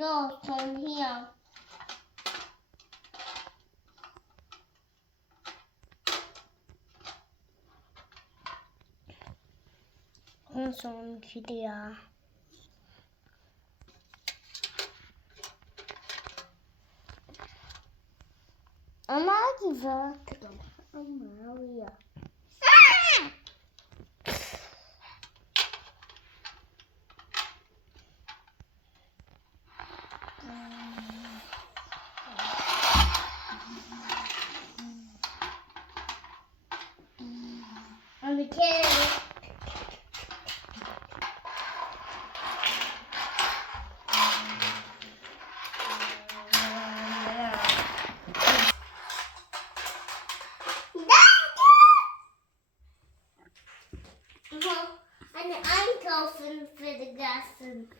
So from here. Son gidiyor. Ama güzel. Ama ya. Bir kere Anne einkaufen für die Gassen.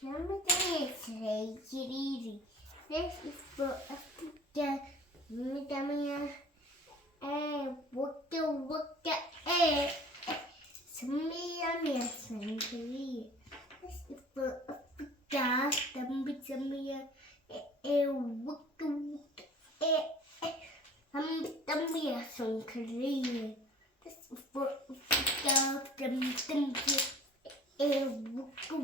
Schau mir da jetzt rein. Das ist für Afrika mit der Wocke, Samia, Sankari. Das ist für Afrika, damit Samia, Wocke, Samia, Sankari. Das ist für Afrika, damit Samia, Wocke,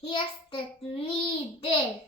Hier ist das Niedel.